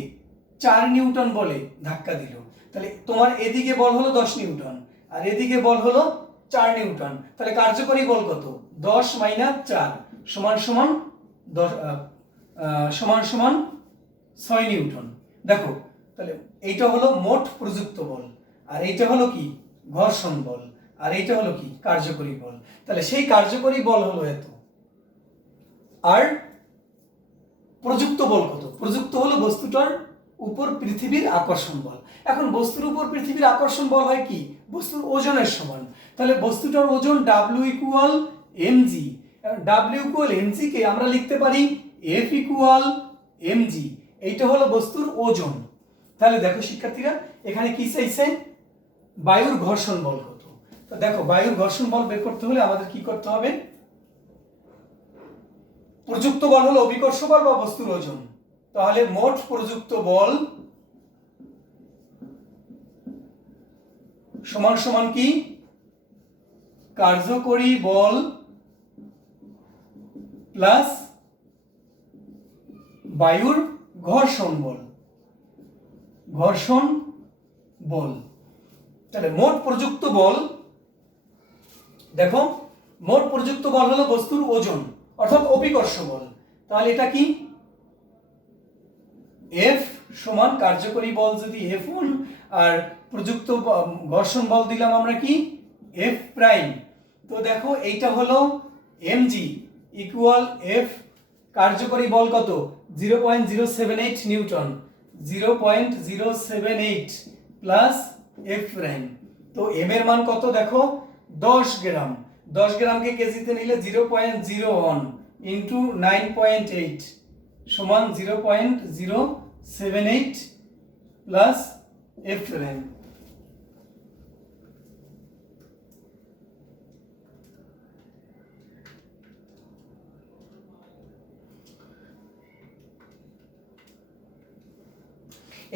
4 নিউটন বলে ধাক্কা দিল, তাহলে তোমার এদিকে বল হলো 10 নিউটন আর এদিকে বল হলো 4 নিউটন। তাহলে কার্যকরী বল কত, 10 মাইনাস 4 সমান সমান 6 নিউটন। দেখো তাহলে এইটা হলো মোট প্রযুক্ত বল আর এইটা হলো কি ঘর্ষণ বল, আর এইটা হলো কি কার্যকরী বল। তাহলে সেই কার্যকরী বল হলো এত, আর প্রযুক্ত বল কত? প্রযুক্ত হলো বস্তুটার উপর পৃথিবীর আকর্ষণ বল। এখন বস্তুর উপর পৃথিবীর আকর্ষণ বল হয় কি? বস্তুর ওজনের সমান। তাহলে বস্তুটার ওজন W equal mg। W equal mg কে আমরা লিখতে পারি F ইকুয়াল mg। এইটা হলো বস্তুর ওজন। তাহলে দেখো শিক্ষার্থীরা, এখানে কি চাইছে? বায়ুর ঘর্ষণ বল কত? তো দেখো, বায়ুর ঘর্ষণ বল বের করতে হলে আমাদের কি করতে হবে? প্রযুক্ত বল হলো অভিকর্ষ বল বা বস্তুর ওজন। তাহলে মোট প্রযুক্ত বল সমান সমান কি? কার্যকরী বল প্লাস বায়ুর ঘর্ষণ বল। ঘর্ষণ বল। তাহলে মোট প্রযুক্ত বল, দেখো মোট প্রযুক্ত বল হলো বস্তুর ওজন অর্থাৎ অভিকর্ষ বল। তাহলে এটা কি? F সমান কার্যকরী বল যদি F1 আর প্রযুক্ত ঘর্ষণ বল দিলাম আমরা কি F প্রাইম। তো দেখো এইটা হলো mg ইকুয়াল F, কার্যকরী বল কত? 0.078 নিউটন। 0.078 plus F prime. তো m এর মান কত? দেখো 10 গ্রাম। 10 গ্রামকে কেজিতে নিলে 0.01 ইন্টু 9.8 সমান 0.078 প্লাস F প্রাইম।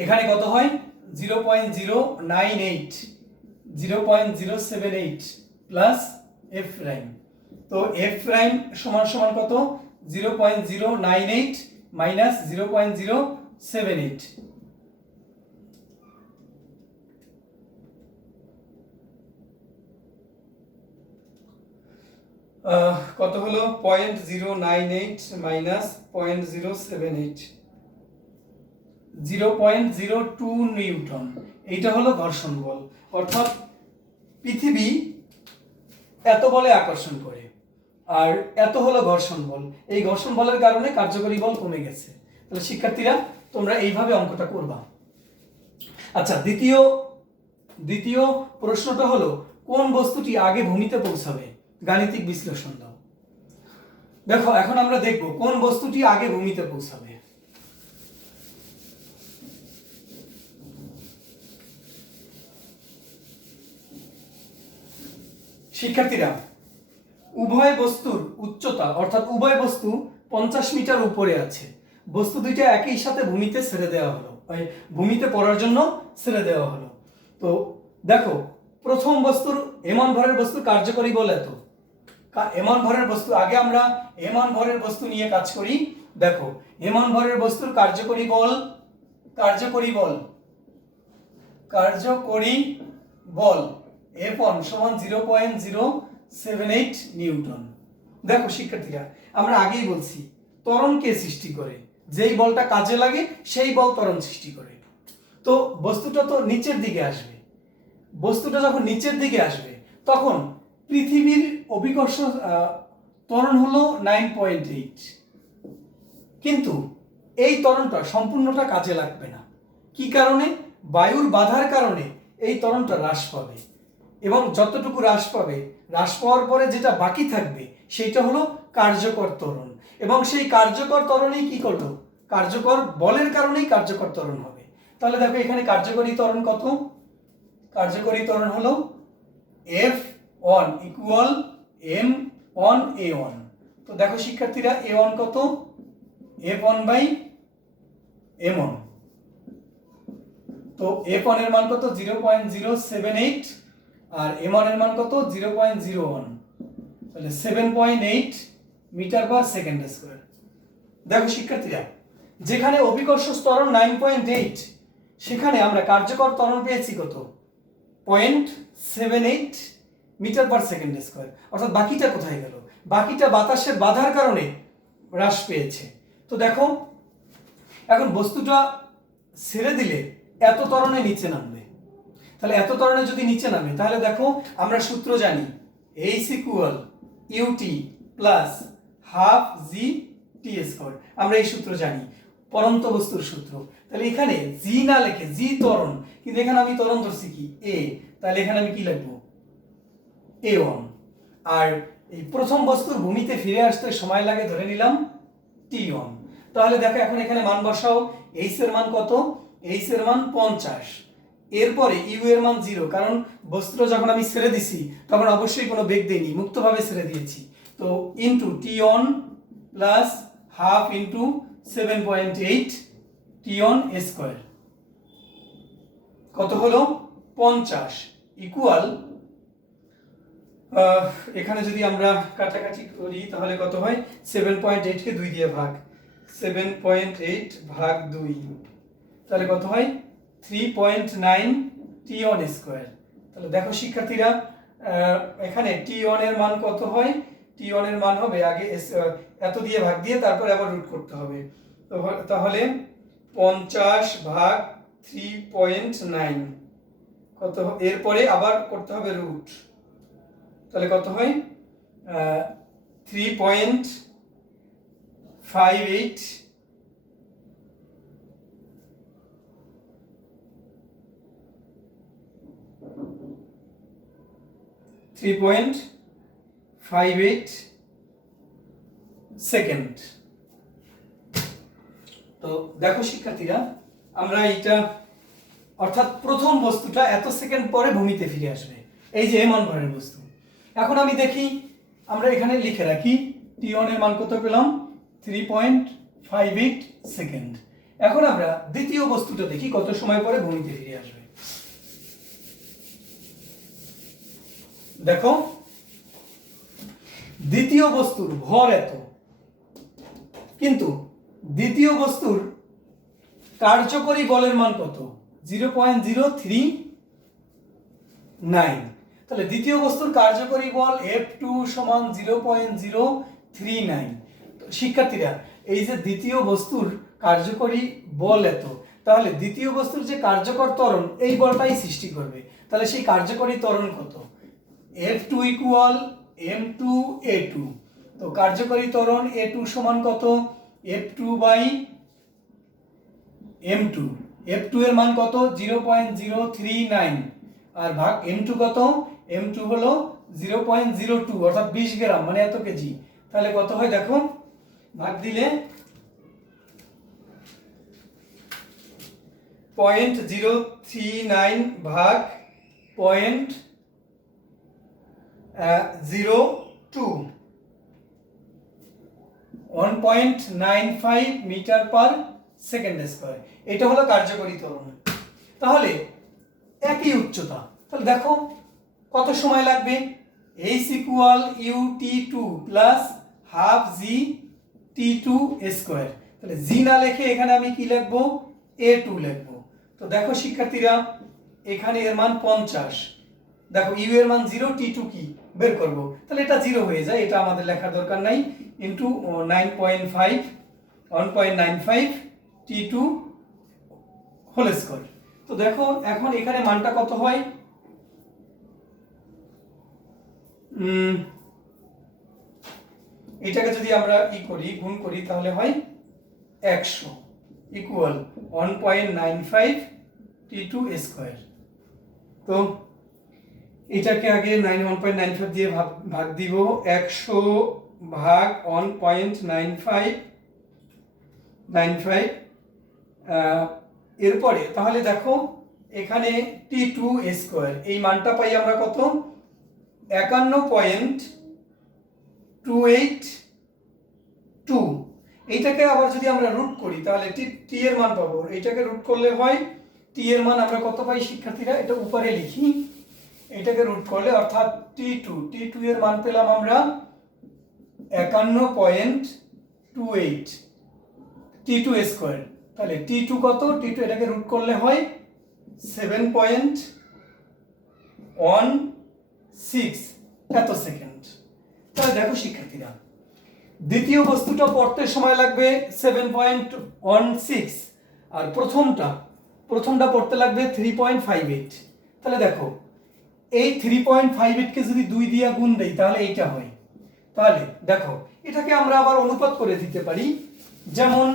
এখানে কত হয়? 0.098 0.078 প্লাস F প্রাইম। তো F প্রাইম সমান সমান কত? 0.098 মাইনাস 0.078। কত হলো? 0.098 মাইনাস 0.078, 0.02 নিউটন। এইটা হলো ঘর্ষণ বল। অর্থাৎ পৃথিবী এত বলে আকর্ষণ করে, আর এত হলো ঘর্ষণ বল। এই ঘর্ষণ বলের কারণে কার্যকরী বল কমে গেছে। তাহলে শিক্ষার্থীরা, তোমরা এইভাবে অঙ্কটা করবা। আচ্ছা, দ্বিতীয় প্রশ্নটা হলো কোন বস্তুটি আগে ভূমিতে পৌঁছাবে? গাণিতিক বিশ্লেষণ দাও। দেখো, এখন আমরা দেখব কোন বস্তুটি আগে ভূমিতে পৌঁছাবে। শিক্ষার্থীরা, উভয় বস্তুর উচ্চতা অর্থাৎ উভয় বস্তু 50 মিটার উপরে আছে। বস্তু দুইটা একই সাথে ভূমিতে ছেড়ে দেওয়া হলো, ভূমিতে পড়ার জন্য ছেড়ে দেওয়া হলো। তো দেখো, প্রথম বস্তুর এমন ভরের বস্তু কার্যকরী বল এত। এমন ভরের বস্তু, আগে আমরা এমন ভরের বস্তু নিয়ে কাজ করি। দেখো, এমন ভরের বস্তুর কার্যকরী বল F1 সমান 0.078 নিউটন। দেখো শিক্ষার্থীরা, আমরা আগেই বলছি ত্বরণ কে সৃষ্টি করে? যেই বলটা কাজে লাগে সেই বল ত্বরণ সৃষ্টি করে। তো বস্তুটা তো নিচের দিকে আসবে। বস্তুটা যখন নিচের দিকে আসবে তখন পৃথিবীর অভিকর্ষ ত্বরণ হলো 9.8, কিন্তু এই ত্বরণটা সম্পূর্ণটা কাজে লাগবে না। কি কারণে? বায়ুর বাধার কারণে এই ত্বরণটা হ্রাস পাবে, এবং যতটুকু হ্রাস পাবে, হ্রাস পাওয়ার পরে যেটা বাকি থাকবে সেইটা হলো কার্যকর ত্বরণ। এবং সেই কার্যকর ত্বরণেই কি করলো? কার্যকর বলের কারণেই কার্যকর ত্বরণ হবে। তাহলে দেখো, এখানে কার্যকরী ত্বরণ কত? কার্যকরী ত্বরণ হলো F1 ইকুয়াল M1 A1। তো দেখো শিক্ষার্থীরা, A1 কত? F1 by M1। তো F1 এর মান কত? 0.078, আর M1 এর মান কত? 0.01। তাহলে 7.8 মিটার পার সেকেন্ড স্কয়ার। দেখো শিক্ষার্থীরা, যেখানে অভিকর্ষ ত্বরণ 9.8, সেখানে আমরা কার্যকর ত্বরণ পেয়েছি কত? 0.78 মিটার পার সেকেন্ড স্কয়ার। অর্থাৎ বাকিটা কোথায় গেল? বাকিটা বাতাসের বাধার কারণে হ্রাস পেয়েছে। তো দেখো, এখন বস্তুটা ছেড়ে দিলে এত ত্বরণে নিচে নামবে। তাহলে এত ত্বরণে যদি নিচে নামে তাহলে দেখো আমরা সূত্র জানি H equal u t plus half g t square, আমরা এই সূত্র জানি, পরন্ত বস্তুর সূত্র। তাহলে এখানে জি না লিখে জি ত্বরণ, কিন্তু এখানে আমি ত্বরণ ধরছি কি এ, তাহলে এখানে আমি কি লিখবো A1। আর এই প্রথম বস্তুর ভূমিতে ফিরে আসতে সময় লাগে ধরে নিলাম T1। তাহলে দেখো এখন এখানে মান বসাও, H এর মান কত, H এর মান 50, এরপরে ইউ এর মান 0, কারণ বস্তুটা যখন আমি ছেড়ে দিছি তখন অবশ্যই কোনো বেগ দেইনি, মুক্তভাবে ছেড়ে দিয়েছি। তো into T1 plus half into 7.8 T1 square কত হলো 50 ইকুয়াল, এখানে যদি আমরা কাটাকাটি করি তাহলে কত হয় 7.8 কে 2 দিয়ে ভাগ, 7.8 ভাগ 2, তাহলে কত হয় 3.9 T1 স্কয়ার। তাহলে দেখো শিক্ষার্থীরা এখানে T1 এর মান কত হয়, T1 এর মান হবে আগে এত দিয়ে ভাগ দিয়ে তারপর আবার রুট করতে হবে, তাহলে 50 ভাগ 3.9 কত, এরপরে আবার করতে হবে রুট, তাহলে কত হয় 3.58 সেকেন্ড। তো দেখো শিক্ষার্থীরা আমরা এইটা অর্থাৎ প্রথম বস্তুটা এত সেকেন্ড পরে ভূমিতে ফিরে আসবে, এই যে মান ভরের বস্তু। এখন আমি দেখি, আমরা এখানে লিখে রাখি T1 এর মান কত পেলাম 3.58 সেকেন্ড। এখন আমরা দ্বিতীয় বস্তুটা দেখি কত সময় পরে ভূমিতে ফিরে আসবে। দেখো দ্বিতীয় বস্তুর ভর এত, কিন্তু দ্বিতীয় বস্তুর কার্যকরী বলের মান কত 0.039, তাহলে দ্বিতীয় বস্তুর কার্যকরী বল F2 সমান 0.039। শিক্ষার্থীরা এই যে দ্বিতীয় বস্তুর কার্যকরী বল এত, তাহলে দ্বিতীয় বস্তুর যে কার্যকর ত্বরণ এই বলটাই সৃষ্টি করবে, তাহলে সেই কার্যকরী ত্বরণ কত F2 ইকুয়াল M2A2। তো কার্যকরী ত্বরণ A2 সমান কত F2 বাই M2, F2 এর মান কত 0.039 আর ভাগ M2 কত, M2 হলো 0.02 অর্থাৎ 20 গ্রাম মানে এত কেজি, তাহলে কত হয় দেখো ভাগ দিলে 0.039 ভাগ 0.02 1.95 মিটার পার সেকেন্ড স্কয়ার, এটা হলো কার্যকরী ত্বরণ। তাহলে একই উচ্চতা, তাহলে দেখো কত সময় লাগবে H equal UT2 plus half g T2 square, তাহলে জি না লিখে এখানে আমি কি লিখবো A2 লিখবো। তো দেখো শিক্ষার্থীরা এখানে এর মান 50, দেখো ইউ এর মান 0, T2 কি বের করব, তাহলে এটা 0 হয়ে যায়, এটা আমাদের লেখার দরকার নাই, ইনটু 1.95 T2 হোল স্কয়ার। তো দেখো এখন এখানে মানটা কত হয়, এটাকে যদি আমরা গুণ করি তাহলে হয় 100 ইকুয়াল 1.95 T2 স্কয়ার। তো এটাকে আগে 1.95 দিয়ে ভাগ দিব, 100 ভাগ 1.95 এরপরে তাহলে দেখো এখানে T2 স্কয়ার এই মানটা পাই আমরা কত 51.282। এইটাকে আবার যদি আমরা রুট করি তাহলে টি এর মান পাবো, এইটাকে রুট করলে হয় টি এর মান আমরা কত পাই শিক্ষার্থীরা, এটা উপরে লিখি, এটাকে রুট করলে অর্থাৎ T2 এর মান পেলাম আমরা 51.28 T2 স্কয়ার। তাহলে T2 কত, T2 এটাকে রুট করলে হয় 7.16 এত সেকেন্ড। তাহলে দেখো শিক্ষার্থীরা দ্বিতীয় বস্তুটা পড়তে সময় লাগবে 7.16 আর প্রথমটা পড়তে লাগবে 3.58। তাহলে দেখো এই 3.58 কে যদি 2 দিয়ে গুণ দেই তাহলে এইটা হয়। তাহলে দেখো এটাকে আমরা আবার অনুপাত করে দিতে পারি, যেমন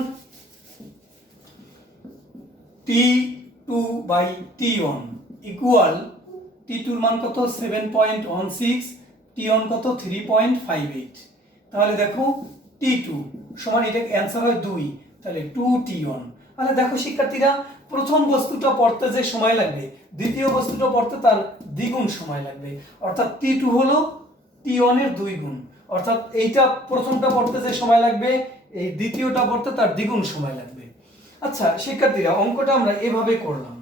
T2/T1 ইকুয়াল T2 এর মান কত 7.16, T1 কত 3.58। তাহলে দেখো T2 সমান, এটা অ্যান্সার হয় 2, তাহলে 2T1। তাহলে দেখো শিক্ষার্থীরা, প্রথম বস্তুটা পড়তে যে সময় লাগবে দ্বিতীয় বস্তুটা পড়তে তার দ্বিগুণ সময় লাগবে, অর্থাৎ T2 হলো T1 এর 2 গুণ, অর্থাৎ এইটা প্রথমটা পড়তে যে সময় লাগবে এই দ্বিতীয়টা পড়তে তার দ্বিগুণ সময় লাগবে। আচ্ছা শিক্ষার্থীরা, অঙ্কটা আমরা এভাবে করলাম।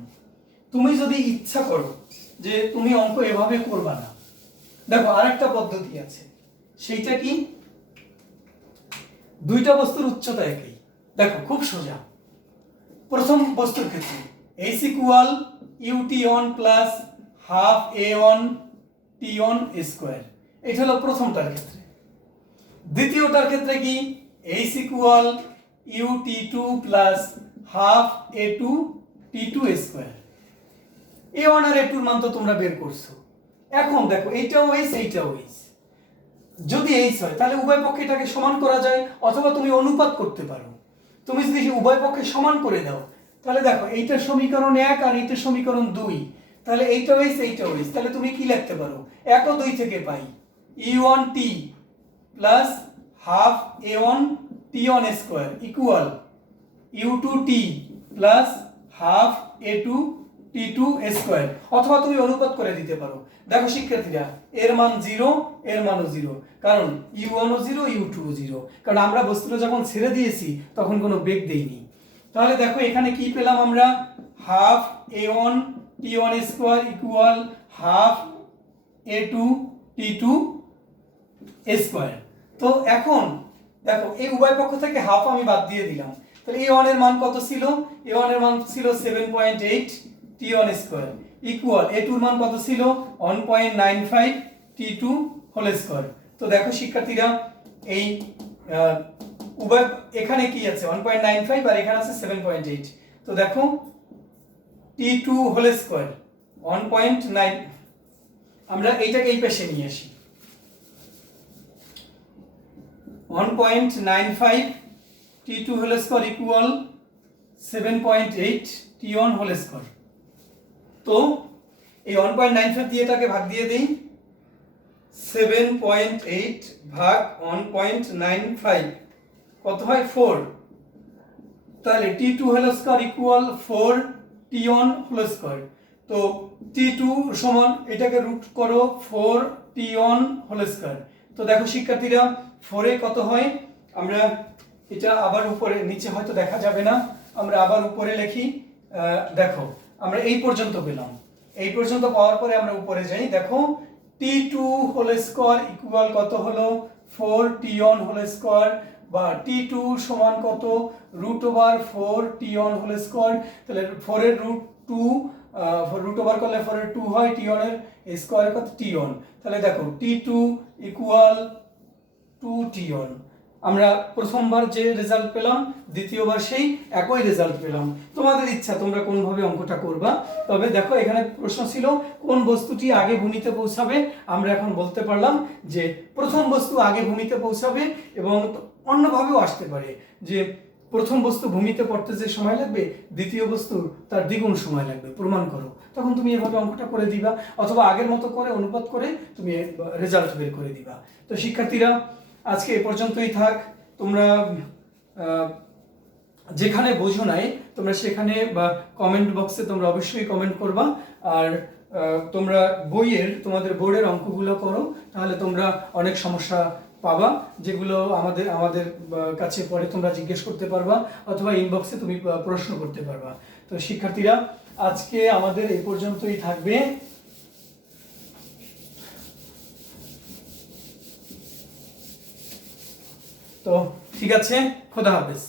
তুমি যদি ইচ্ছা করো যে তুমি অঙ্ক এভাবে করবা না, দেখো আরেকটা পদ্ধতি আছে। সেইটা কি? দুইটা বস্তুর উচ্চতা একই, দেখো খুব সোজা। প্রথম বস্তুর ক্ষেত্রে h equal ut1 plus half a1 t1 square, এটা হলো প্রথমটার ক্ষেত্রে। দ্বিতীয়টার ক্ষেত্রে কি? h equal ut2 plus half a2 t2 square. a1 আর a2 এর মান তো তোমরা বের করছো। এখন দেখো এইটাও h এইটাও h, যদি h হয় তাহলে উভয় পক্ষে এটাকে সমান করা যায়, অথবা তুমি অনুপাত করতে পারো। তুমি যদি উভয় পক্ষে সমান করে দাও তাহলে দেখো এইটার সমীকরণ 1 আর এইটার সমীকরণ 2, তাহলে এইটাও h এইটাও h, তাহলে তুমি কি লিখতে পারো? 1 ও 2 থেকে পাই e1t plus half a1 t1 square equal u2t plus half a2 t2 square, অথবা তুমি অনুপাত করে দিতে পারো। দেখো শিক্ষার্থীরা, এর মান 0, এর মানও 0, কারণ u1 ও 0 u2 ও 0, কারণ আমরা বস্তুটা যখন ছেড়ে দিয়েছি তখন কোনো বেগ দেইনি। তাহলে দেখো এখানে কি পেলাম আমরা? Half a1 t1 square equal half a2 t2 square. তো এখন দেখো এই উভয় পক্ষ থেকে হাফ আমি বাদ দিয়ে দিলাম, তাহলে a1 এর মান কত ছিল? a1 এর মান ছিল 7.8 t1 স্কয়ার ইকুয়াল a2 এর মান কত ছিল? 1.95 t2 হোল স্কয়ার। তো দেখো শিক্ষার্থীরা, এই উভয় এখানে কি আছে 1.95 আর এখানে আছে 7.8, তো দেখো t2 হোল স্কয়ার 1.9, আমরা এইটাকে এই পাশে নিয়ে আসি। 1.95 t2 whole square equal 7.8 t1 whole square. তো এই 1.95 দিয়ে এটাকে ভাগ দিয়ে দেই, 7.8 ভাগ 1.95 কত হয়? 4। তাহলে t2 whole square equal 4 t1 whole square. তো t2 সমান, এটাকে রুট করো 4 t1 হোল স্কয়ার। তো দেখো শিক্ষার্থীরা, 4 এ কত হয়? আমরা এটা আবার উপরে, নিচে হয়তো দেখা যাবে না, আমরা আবার উপরে লিখি। দেখো আমরা এই পর্যন্ত পেলাম, এই পর্যন্ত পাওয়ার পরে আমরা উপরে যাই। দেখো t2 হোল স্কয়ার ইকুয়াল কত হলো? 4 t1 হোল স্কয়ার, বা t2 সমান কত? Root over 4 t1 whole square. তাহলে 4 এর রুট 2, রুট ওভার করলে 4 এর 2 হয়, t1 এর স্কয়ার কত? t1। তাহলে দেখো t2 ইকুয়াল 2t1। আমরা প্রথমবার যে রেজাল্ট পেলাম দ্বিতীয়বার সেই একই রেজাল্ট পেলাম। তোমাদের ইচ্ছা তোমরা কোনভাবে অঙ্কটা করবা। তবে দেখো এখানে প্রশ্ন ছিল কোন বস্তুটি আগে ভূমিতে পৌঁছাবে, আমরা এখন বলতে পারলাম যে প্রথম বস্তু আগে ভূমিতে পৌঁছাবে, এবং অন্যভাবেও আসতে পারে যে প্রথম বস্তু ভূমিতে পড়তে যে সময় লাগবে দ্বিতীয় বস্তু তার দ্বিগুণ সময় লাগবে, প্রমাণ করো। তখন তুমি এভাবে অঙ্কটা করে দিবা, অথবা আগের মতো করে অনুপাত করে তুমি রেজাল্ট বের করে দিবা। তো শিক্ষার্থীরা, আজকে এ পর্যন্তই থাক। তোমরা যেখানে বোঝো নাই তোমরা সেখানে বা কমেন্ট বক্সে তোমরা অবশ্যই কমেন্ট করবা। আর তোমরা তোমাদের বোর্ডের অঙ্কগুলো করো, তাহলে তোমরা অনেক সমস্যা পাবা, যেগুলো আমাদের কাছে পরে তোমরা জিজ্ঞেস করতে পারবা, অথবা ইনবক্সে তুমি প্রশ্ন করতে পারবা। তো শিক্ষার্থীরা, আজকে আমাদের এই পর্যন্তই থাকবে। তো ঠিক আছে, খোদা হাফেজ।